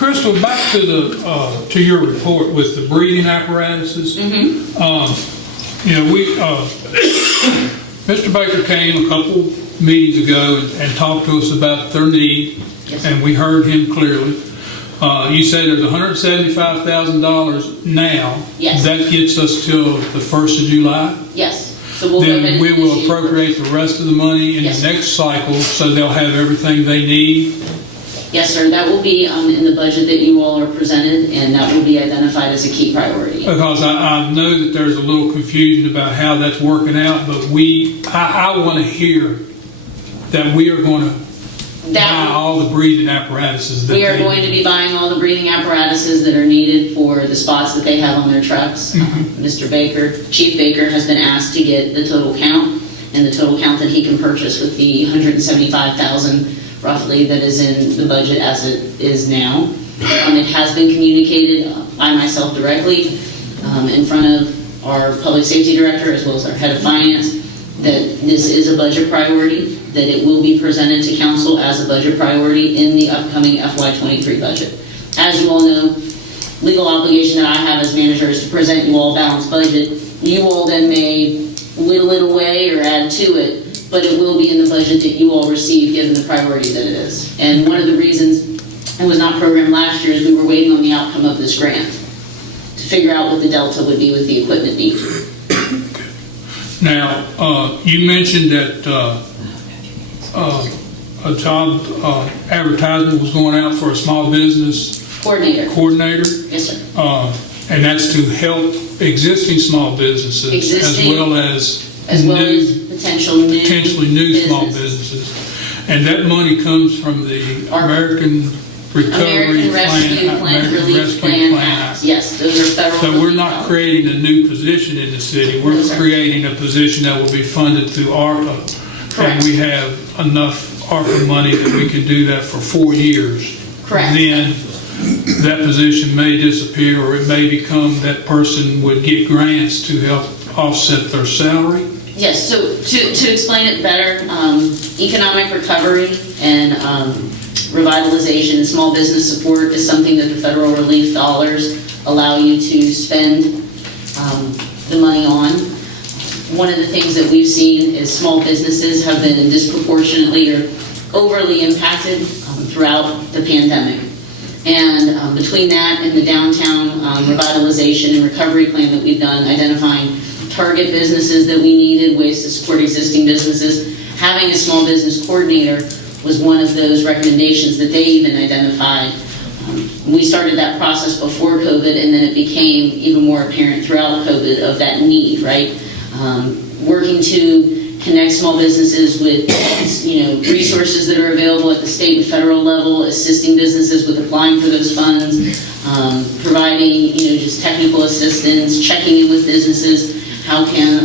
Crystal, back to the to your report with the breathing apparatuses. You know, Mr. Baker came a couple meetings ago and talked to us about their need, Yes. and we heard him clearly. You say there's $175,000 now. Yes. That gets us till the 1st of July. Yes. So we'll go ahead Then and we will issue- appropriate the rest of the money in Yes. the next cycle, so they'll have everything they need. Yes, sir. That will be in the budget that you all are presented, and that will be identified as a key priority. Because I know that there's a little confusion about how that's working out, but I want to hear that we are going to buy all the breathing apparatuses that We are they going to need. be buying all the breathing apparatuses that are needed for the spots that they have on their trucks. Mr. Baker, Chief Baker, has been asked to get the total count, and the total count that he can purchase with the $175,000 roughly that is in the budget as it is now. It has been communicated by myself directly in front of our public safety director as well as our head of finance that this is a budget priority, that it will be presented to council as a budget priority in the upcoming FY23 budget. As you all know, legal obligation that I have as manager is to present you all a balanced budget. You all then may whittle it away or add to it, but it will be in the budget that you all receive given the priority that it is. And one of the reasons it was not programmed last year is we were waiting on the outcome of this grant to figure out what the delta would be with the equipment need. Now, you mentioned that a job advertisement was going out for a small business coordinator. Yes, sir. And that's to help existing small businesses as well as potentially new small businesses. And that money comes from the American Recovery Rescue Plan Relief Plan Act. Yes, those are federal. So we're not creating a new position in the city. We're creating a position that will be funded through ARPA. Correct. And we have enough ARPA money that we can do that for 4 years. Correct. Then that position may disappear, or it may become that person would get grants to help offset their salary. Yes, so to explain it better, economic recovery and revitalization and small business support is something that the federal relief dollars allow you to spend the money on. One of the things that we've seen is small businesses have been disproportionately or overly impacted throughout the pandemic. And between that and the downtown revitalization and recovery plan that we've done, identifying target businesses that we needed, ways to support existing businesses, having a small business coordinator was one of those recommendations that they even identified. We started that process before COVID, and then it became even more apparent throughout COVID of that need, right? Working to connect small businesses with, resources that are available at the state and federal level, assisting businesses with applying for those funds, providing, just technical assistance, checking in with businesses. How can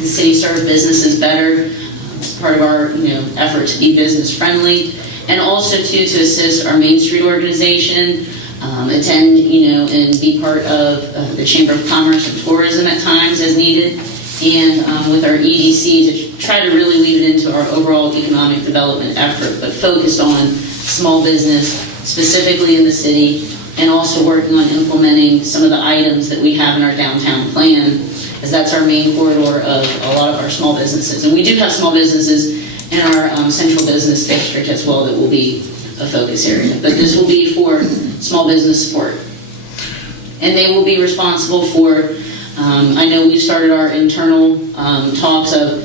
the city serve businesses better? It's part of our, effort to be business friendly, and also to assist our Main Street organization, attend, and be part of the Chamber of Commerce and Tourism at times as needed, and with our EDC to try to really weave it into our overall economic development effort, but focused on small business, specifically in the city, and also working on implementing some of the items that we have in our downtown plan, as that's our main corridor of a lot of our small businesses. And we do have small businesses in our central business district as well that will be a focus area. But this will be for small business support. And they will be responsible for, I know we've started our internal talks of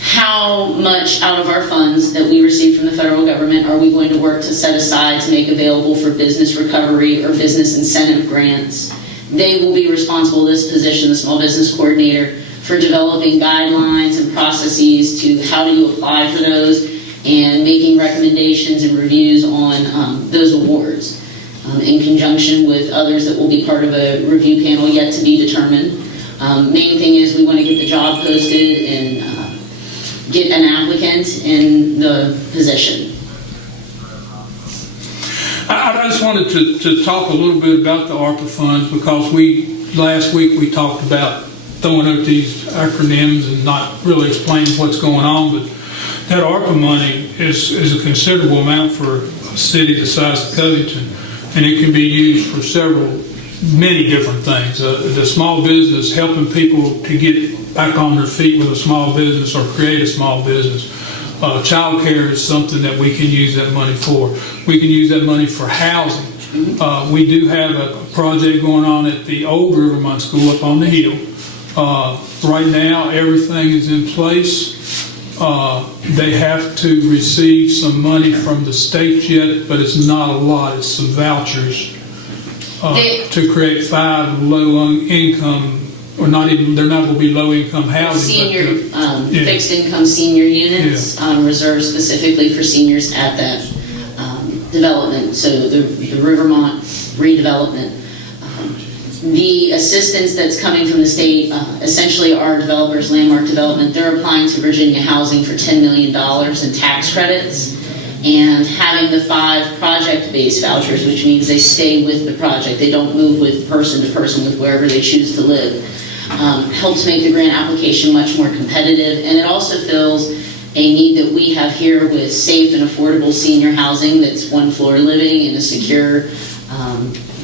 how much out of our funds that we receive from the federal government are we going to work to set aside to make available for business recovery or business incentive grants. They will be responsible, this position, the small business coordinator, for developing guidelines and processes to how do you apply for those and making recommendations and reviews on those awards in conjunction with others that will be part of a review panel yet to be determined. Main thing is we want to get the job posted and get an applicant in the position. I just wanted to talk a little bit about the ARPA funds, because last week we talked about throwing out these acronyms and not really explaining what's going on, but that ARPA money is a considerable amount for a city the size of Covington, and it can be used for many different things. The small business, helping people to get back on their feet with a small business or create a small business. Child care is something that we can use that money for. We can use that money for housing. We do have a project going on at the old Rivermont School up on the hill. Right now, everything is in place. They have to receive some money from the state yet, but it's not a lot. It's some vouchers to create 5 low-income, or not even, they're not going to be low-income housing. Senior, fixed income senior units, reserved specifically for seniors at that development, so the Rivermont redevelopment. The assistance that's coming from the state, essentially our developers, Landmark Development, they're applying to Virginia Housing for $10 million in tax credits, and having the 5 project-based vouchers, which means they stay with the project. They don't move with person to person with wherever they choose to live. Helps make the grant application much more competitive, and it also fills a need that we have here with safe and affordable senior housing that's one-floor living in a secure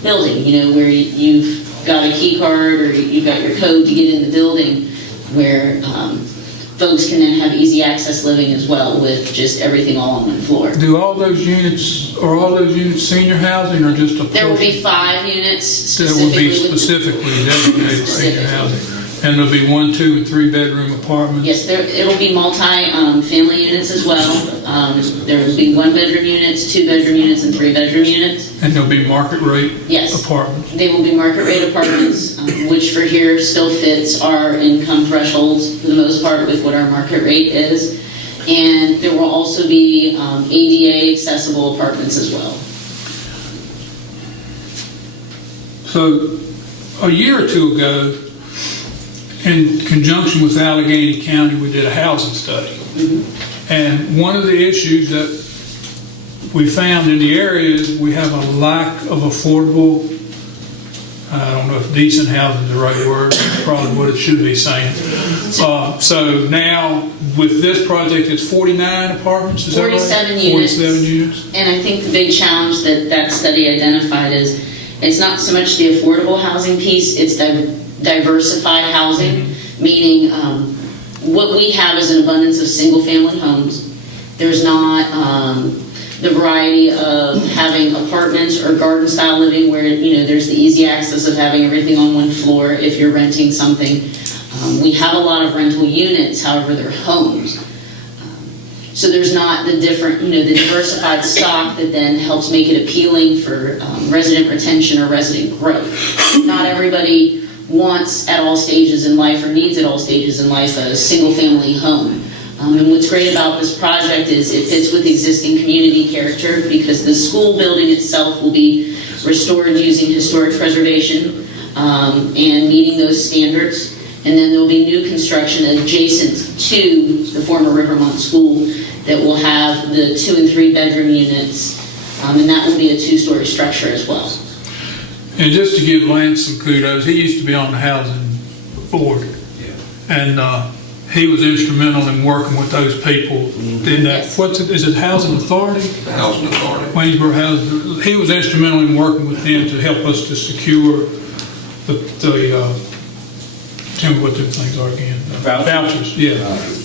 building, where you've got a key card or you've got your code to get in the building, where folks can then have easy access living as well with just everything all on one floor. Do all those units, are all those units senior housing or just a portion? There will be 5 units that will be specifically designated senior housing. And there'll be 1, 2, and 3 bedroom apartments? Yes, it'll be multi-family units as well. There will be 1 bedroom units, 2 bedroom units, and 3 bedroom units. And there'll be market rate Yes. apartments? They will be market rate apartments, which for here still fits our income thresholds for the most part with what our market rate is. And there will also be ADA accessible apartments as well. So a year or 2 ago, in conjunction with Allegheny County, we did a housing study. And one of the issues that we found in the area is we have a lack of affordable, I don't know if decent housing is the right word, probably what it should be saying. So now with this project, it's 49 apartments, is that right? 47 units. 47 units. And I think the big challenge that study identified is it's not so much the affordable housing piece, it's diversified housing, meaning what we have is an abundance of single-family homes. There's not the variety of having apartments or garden-style living where there's the easy access of having everything on one floor if you're renting something. We have a lot of rental units, however, they're homes. So there's not the different, the diversified stock that then helps make it appealing for resident retention or resident growth. Not everybody wants at all stages in life or needs at all stages in life a single family home. And what's great about this project is it fits with existing community character because the school building itself will be restored using historic preservation and meeting those standards. And then there'll be new construction adjacent to the former Rivermont School that will have the 2 and 3 bedroom units, and that will be a 2-story structure as well. And just to give Lance some kudos, he used to be on the housing board, and he was instrumental in working with those people. In that, is it Housing Authority? The Housing Authority. Waynesboro Housing. He was instrumental in working with them to help us to secure tell me what them things are again. Vouchers, yeah.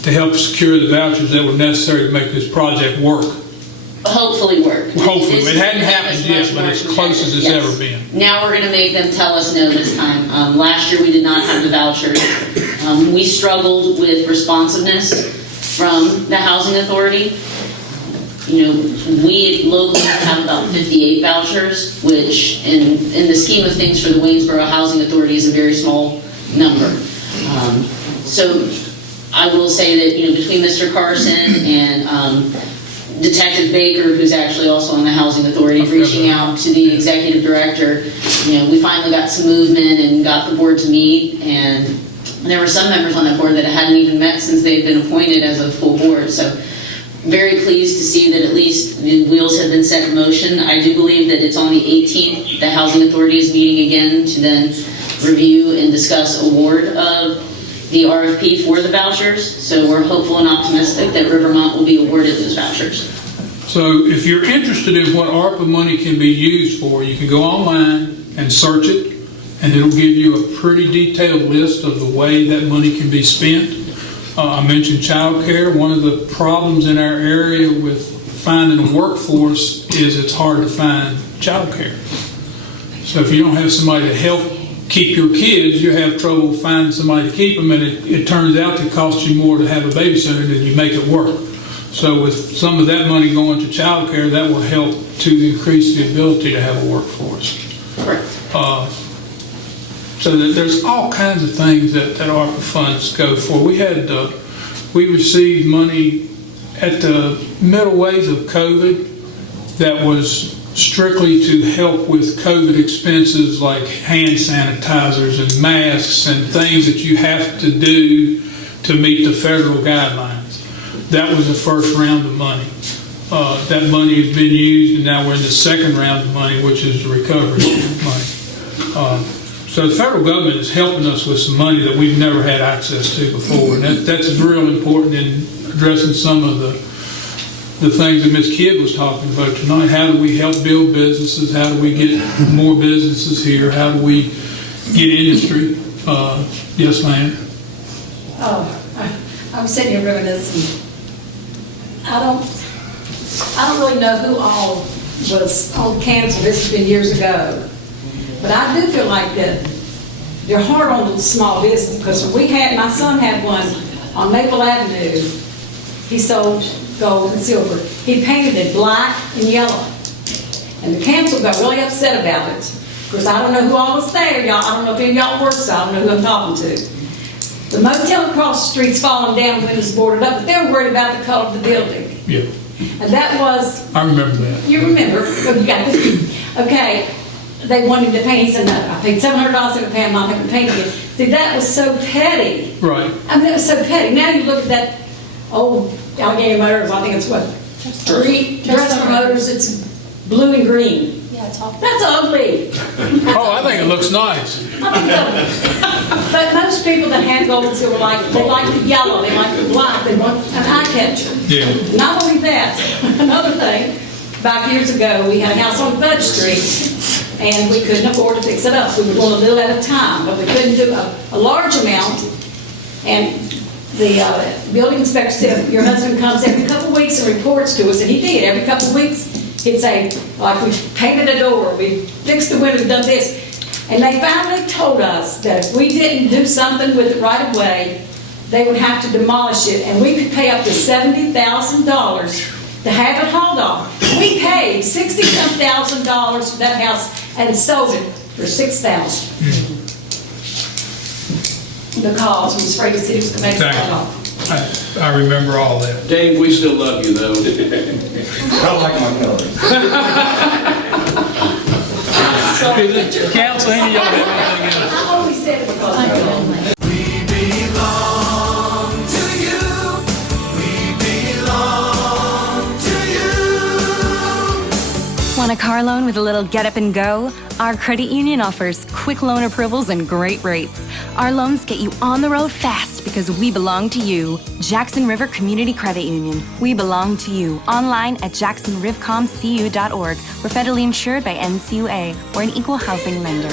To help secure the vouchers that were necessary to make this project work. Hopefully work. Hopefully. It hadn't happened yet, but as close as it's ever been. Now we're going to make them tell us no this time. Last year we did not have the vouchers. We struggled with responsiveness from the Housing Authority. We locally have about 58 vouchers, which in the scheme of things for the Waynesboro Housing Authority is a very small number. So I will say that between Mr. Carson and Detective Baker, who's actually also on the Housing Authority, reaching out to the executive director, we finally got some movement and got the board to meet, and there were some members on that board that hadn't even met since they've been appointed as a full board. So very pleased to see that at least the wheels have been set in motion. I do believe that it's on the 18th. The Housing Authority is meeting again to then review and discuss award of the RFP for the vouchers. So we're hopeful and optimistic that Rivermont will be awarded those vouchers. So if you're interested in what ARPA money can be used for, you can go online and search it, and it'll give you a pretty detailed list of the way that money can be spent. I mentioned child care. One of the problems in our area with finding a workforce is it's hard to find child care. So if you don't have somebody to help keep your kids, you have trouble finding somebody to keep them, and it turns out to cost you more to have a babysitter than you make it work. So with some of that money going to child care, that will help to increase the ability to have a workforce. Correct. So that there's all kinds of things that ARPA funds go for. We received money at the middle waves of COVID that was strictly to help with COVID expenses like hand sanitizers and masks and things that you have to do to meet the federal guidelines. That was the first round of money. That money has been used, and now we're in the second round of money, which is the recovery money. So the federal government is helping us with some money that we've never had access to before, and that's real important in addressing some of the things that Ms. Kidd was talking about tonight. How do we help build businesses? How do we get more businesses here? How do we get industry? Yes, ma'am. I'm sitting here reminiscing. I don't really know who all was on council. This has been years ago. But I do feel like that they're hard on the small business, because my son had one on Maple Avenue. He sold gold and silver. He painted it black and yellow. And the council got really upset about it. Because I don't know who all was there, y'all. I don't know if any of y'all work, so I don't know who I'm talking to. The motel across the street's falling down, windows boarded up, but they were worried about the color of the building. Yeah. And that was... I remember that. You remember. Okay. They wanted to paint. He said, no, I paid $700 to paint. I'm not going to paint it. See, that was so petty. Right. I mean, it was so petty. Now you look at that old Allegheny Motors, I think it's what? Dressler Motors, it's blue and green. Yeah, it's awful. That's ugly. I think it looks nice. But most people that have gold and silver, they like the yellow, they like the black, they want an eye catcher. Yeah. Not only that, another thing, 5 years ago, we had a house on Fudge Street, and we couldn't afford to fix it up. We were doing a little at a time, but we couldn't do a large amount. And the building inspector said, your husband comes every couple of weeks and reports to us, and he did. Every couple of weeks, he'd say, like, we painted a door, we fixed the window, done this. And they finally told us that if we didn't do something with it right away, they would have to demolish it, and we could pay up to $70,000 to have it hauled off. We paid $60,000 for that house and sold it for $6,000. Because we was afraid the city was going to make it off. I remember all that. Dave, we still love you, though. I don't like my colors. Council, any of y'all have anything else? I always said it because I could. We belong to you. We belong to you. Want a car loan with a little get up and go? Our credit union offers quick loan approvals and great rates. Our loans get you on the road fast because we belong to you. Jackson River Community Credit Union. We belong to you. Online at jacksonrivcomcu.org. We're federally insured by NCUA. We're an equal housing lender.